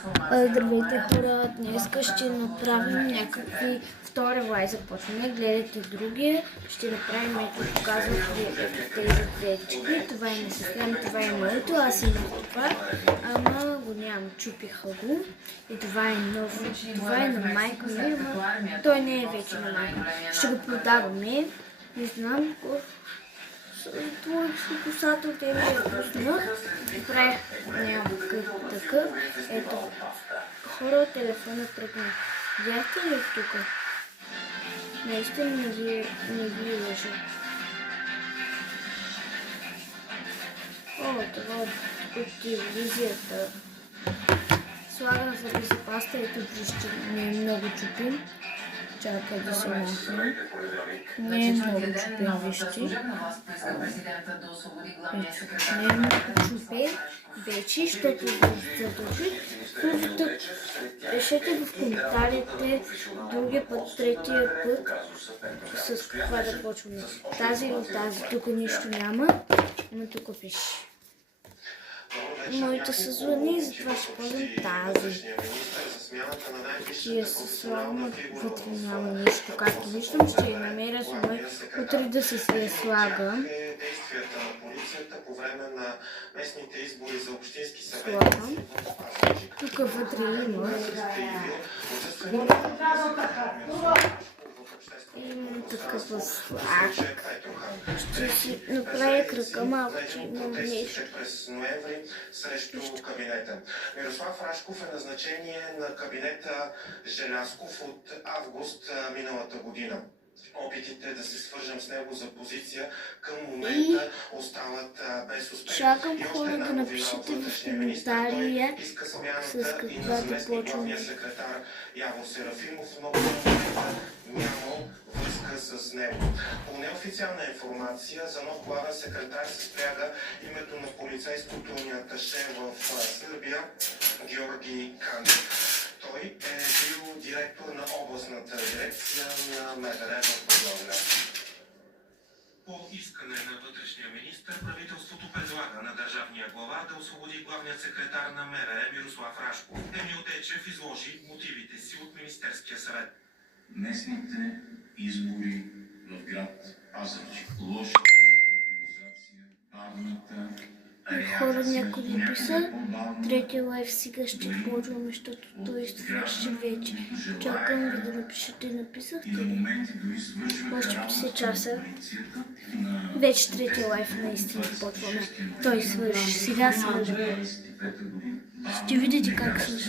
Здравейте хора, днес ще направим някакви втори лай започване. Гледайте другия, ще направим, ето показвах тези двечки. Това е на сестра ми, това е моето, аз имам това, ама го нямам, чупиха го. И това е ново, това е на майка ми, ама той не е вече на майка. Ще го продаваме, не знам твой слушател те ми е пуснах. Добре, няма такъв. Ето, хора, телефона тръгна. Видяхте ли тук? Наистина не ви лъжа. О, това от телевизията. Слагам за безопаста, ето вижте, не е много чупим. Чакай да се махне. Не е много чупен, вижте. Не е много чупен вече, защото го задължи. Решете в коментарите другия път, третия път с каква да почваме. Тази или тази. Тук нищо няма, но тук пише. Моите са злани, затова ще ползвам тази. Тия се слагам, вътре няма нищо. Както виждам, ще я намеря самой утре да се слагам. Слагам. Тук вътре има. Имам такъв слаг. Ще си направя кръка малко, че имам нещо. Мирослав Рашков е назначение на кабинета Желязков от август миналата година. Опитите да се свържем с него за позиция към момента остават без успех. Чакам хора да напишете в коментария с каква да почваме. Секретар Яво Серафимов, но няма връзка с него. По неофициална информация за нов главен секретар се спряга името на полицейското аташе в Сърбия Георги Кандев. Той е бил директор на областната дирекция на МВР в Благоевград. По искане на вътрешния министър, правителството предлага на държавния глава да освободи главният секретар на МВР Мирослав Рашков. Емил Дечев изложи мотивите си от Министерския съвет. Местните избори в град Пазарджик. Лошата организация, бавната Хора, някой написа, третия лайф сега ще почваме, защото той свърши вече. Чакам ви да напишете, написахте ли? Още 50 часа. Вече третия лайф наистина почваме. Той свърши, сега свърши. Ще видите как свърши.